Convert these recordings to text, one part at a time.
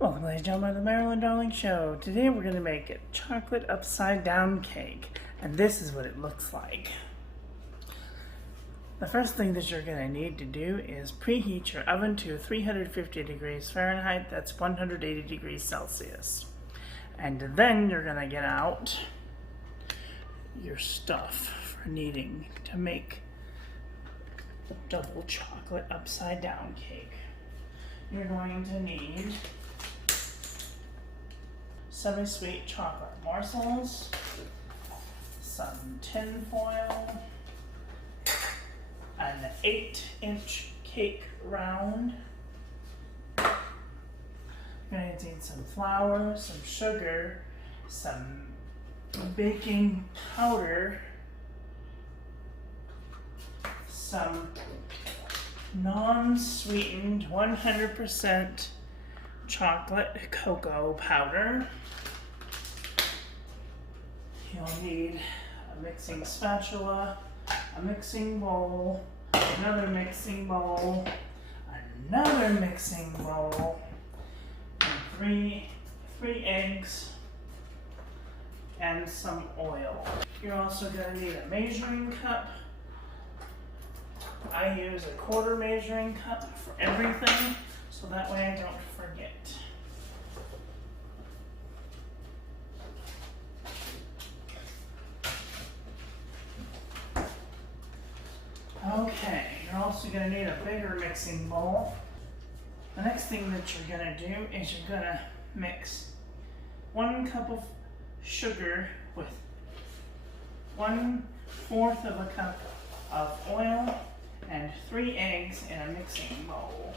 Welcome, ladies and gentlemen, to the Marilyn Darling Show. Today we're going to make a chocolate upside down cake, and this is what it looks like. The first thing that you're going to need to do is preheat your oven to 350 degrees Fahrenheit, that's 180 degrees Celsius. And then you're going to get out your stuff for kneading to make the double chocolate upside down cake. You're going to need semi-sweet chocolate morsels, some tin foil, an 8-inch cake round. You're going to need some flour, some sugar, some baking powder, some non-sweetened 100% chocolate cocoa powder. You'll need a mixing spatula, a mixing bowl, another mixing bowl, another mixing bowl, and three eggs, and some oil. You're also going to need a measuring cup. I use a quarter measuring cup for everything, so that way I don't forget. Okay, you're also going to need a bigger mixing bowl. The next thing that you're going to do is you're going to mix 1 cup of sugar with 1/4 of a cup of oil and 3 eggs in a mixing bowl.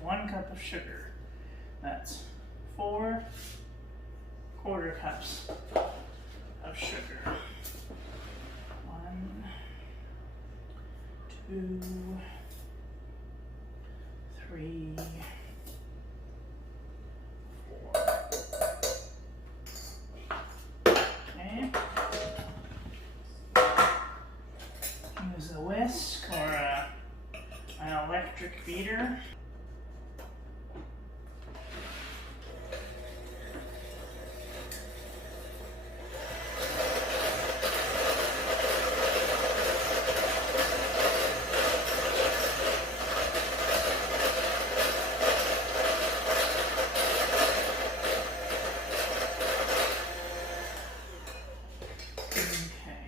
One cup of sugar. That's 4 quarter cups of sugar. 1, 2, 3, 4. Okay. Use a whisk or an electric beater.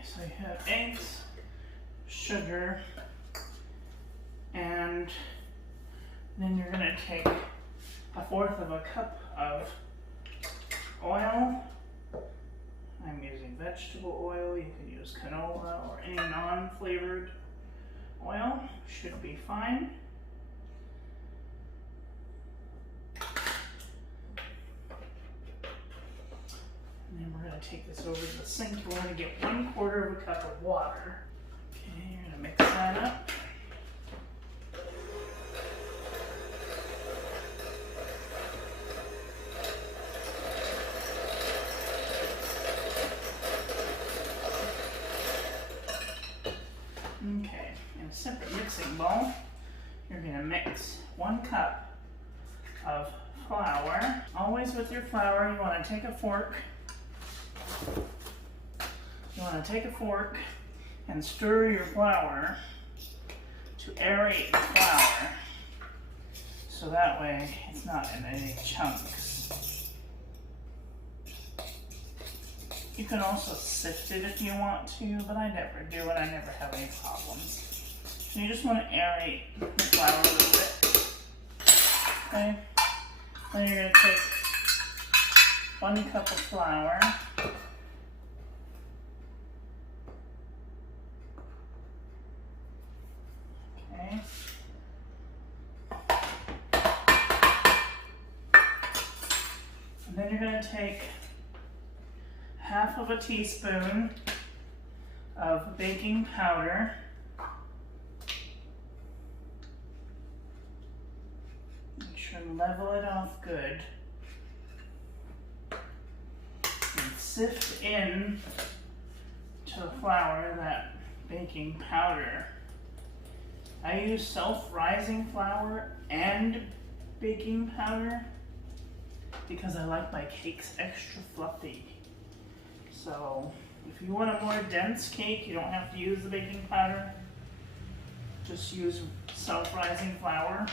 So you have eggs, sugar, and then you're going to take 1/4 of a cup of oil. I'm using vegetable oil. You can use canola or any non-flavored oil. Should be fine. And then we're going to take this over to the sink. We're going to get 1/4 of a cup of water. Okay, you're going to mix that up. Okay, in a separate mixing bowl, you're going to mix 1 cup of flour. Always with your flour, you want to take a fork. You want to take a fork and stir your flour to aerate the flour, so that way it's not in any chunks. You can also sift it if you want to, but I never do and I never have any problems. So you just want to aerate the flour a little bit. Okay? Then you're going to take 1 cup of flour. Okay. And then you're going to take half of a teaspoon of baking powder. Make sure to level it off good. And sift in to the flour that baking powder. I use self-rising flour and baking powder because I like my cakes extra fluffy. So if you want a more dense cake, you don't have to use the baking powder. Just use self-rising flour.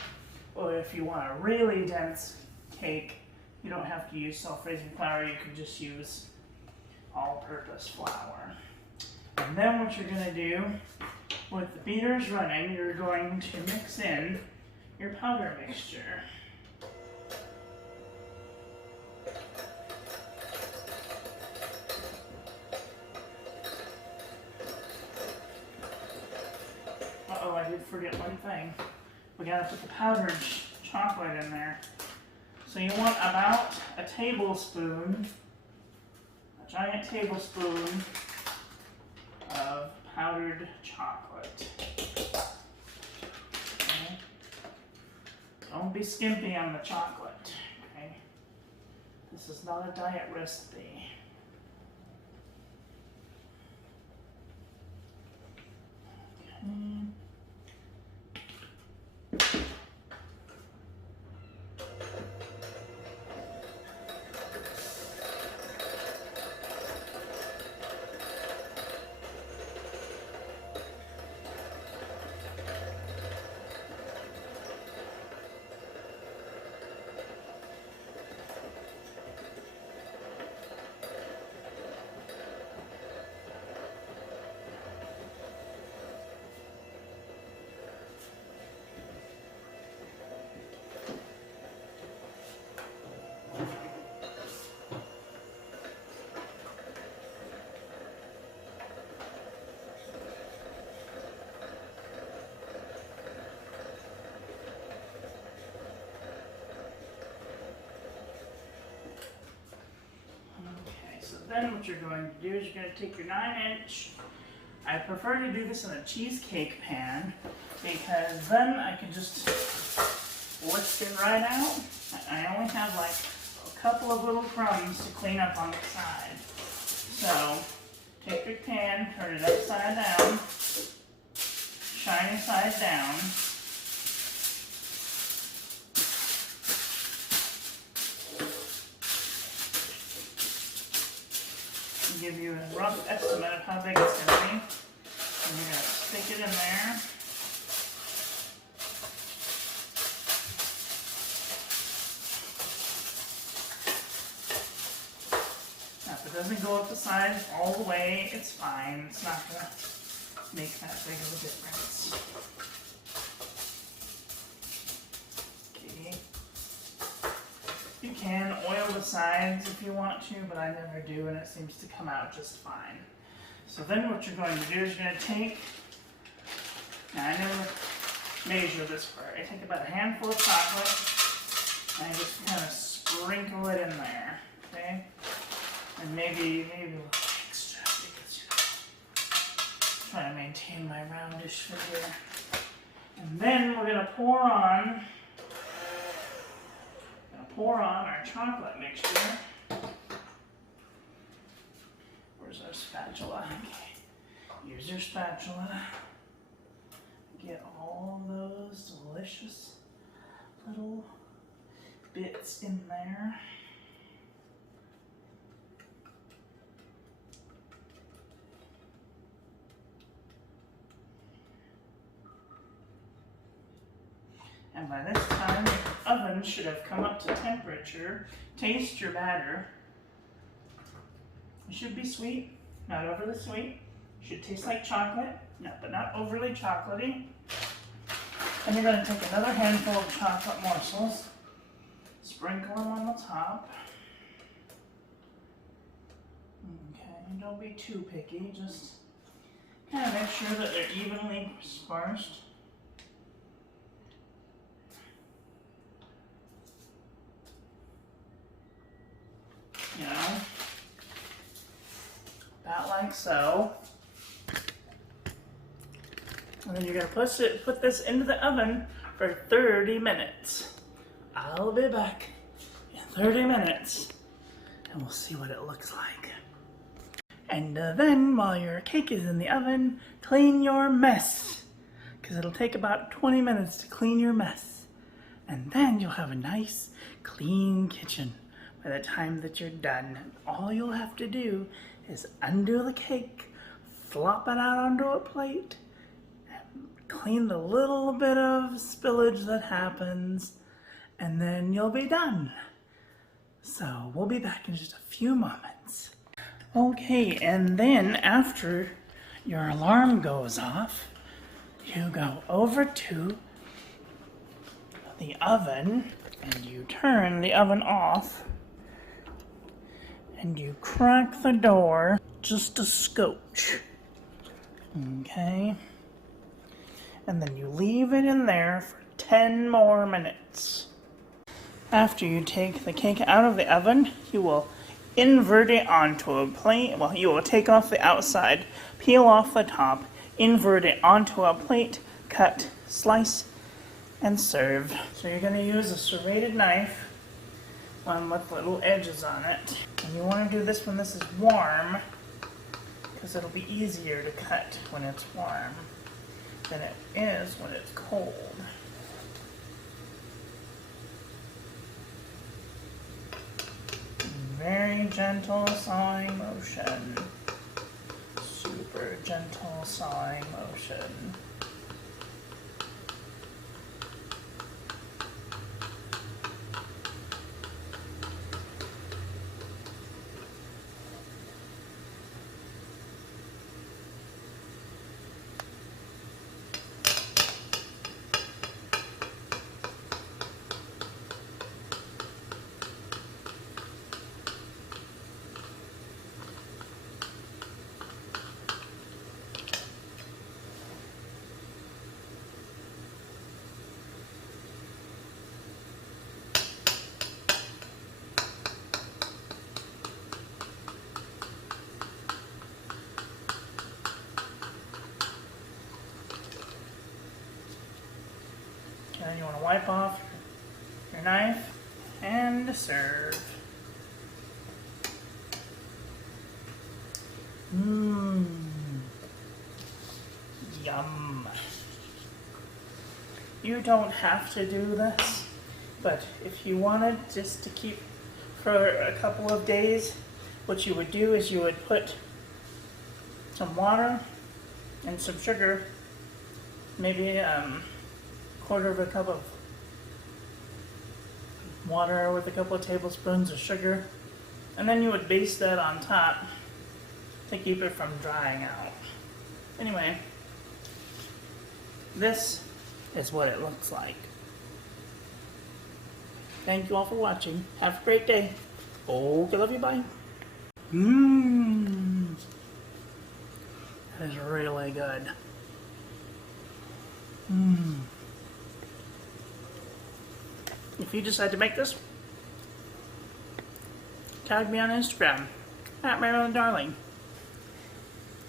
Or if you want a really dense cake, you don't have to use self-raising flour. You can just use all-purpose flour. And then what you're going to do, with the beaters running, you're going to mix in your powder mixture. Uh-oh, I did forget one thing. We gotta put the powdered chocolate in there. So you want about a tablespoon, a giant tablespoon of powdered chocolate. Okay. Don't be skimpy on the chocolate. Okay. This is not a diet recipe. Okay. Then what you're going to do is you're going to take your 9-inch. I prefer to do this in a cheesecake pan because then I can just lift it right out. I only have like a couple of little crumbs to clean up on the side. So take your pan, turn it upside down, shiny side down. Give you a rough estimate of how big it's going to be. And you're going to stick it in there. Now, if it doesn't go up the sides all the way, it's fine. It's not going to make that big of a difference. Okay. You can oil the sides if you want to, but I never do, and it seems to come out just fine. So then what you're going to do is you're going to take, now I never measure this part, I take about a handful of chocolate, and I just kind of sprinkle it in there, okay? And maybe a little extra, because I'm trying to maintain my roundish figure. And then we're going to pour on our chocolate mixture. Where's our spatula? Okay. Use your spatula. Get all those delicious little bits in there. And by this time, your oven should have come up to temperature. Taste your batter. It should be sweet, not overly sweet. It should taste like chocolate, but not overly chocolatey. And you're going to take another handful of chocolate morsels, sprinkle them on the top. Okay, don't be too picky, just kind of make sure that they're evenly sparsed. you know, about like so. And then you're gonna put this into the oven for 30 minutes. I'll be back in 30 minutes and we'll see what it looks like. And then while your cake is in the oven, clean your mess, because it'll take about 20 minutes to clean your mess. And then you'll have a nice, clean kitchen by the time that you're done. All you'll have to do is undo the cake, flop it out onto a plate, and clean the little bit of spillage that happens, and then you'll be done. So we'll be back in just a few moments. Okay, and then after your alarm goes off, you go over to the oven and you turn the oven off and you crack the door just a scotch. Okay, and then you leave it in there for 10 more minutes. After you take the cake out of the oven, you will invert it onto a plate. Well, you will take off the outside, peel off the top, invert it onto a plate, cut, slice, and serve. So you're going to use a serrated knife, one with little edges on it. And you want to do this when this is warm, because it'll be easier to cut when it's warm than it is when it's cold. Very gentle sawing motion. Super gentle sawing motion. And you want to wipe off your knife and serve. Mmm. Yum. You don't have to do this, but if you wanted just to keep for a couple of days, what you would do is you would put some water and some sugar, maybe quarter of a cup of water with a couple of tablespoons of sugar, and then you would baste that on top to keep it from drying out. Anyway, this is what it looks like. Thank you all for watching. Have a great day. Okay, love you, bye. Mmm. That is really good. Mmm. If you decide to make this, tag me on Instagram, @Marilyn Darling.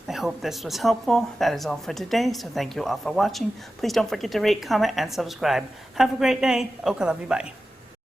I hope this was helpful. That is all for today, so thank you all for watching. Please don't forget to rate, comment, and subscribe. Have a great day. Okay, love you, bye.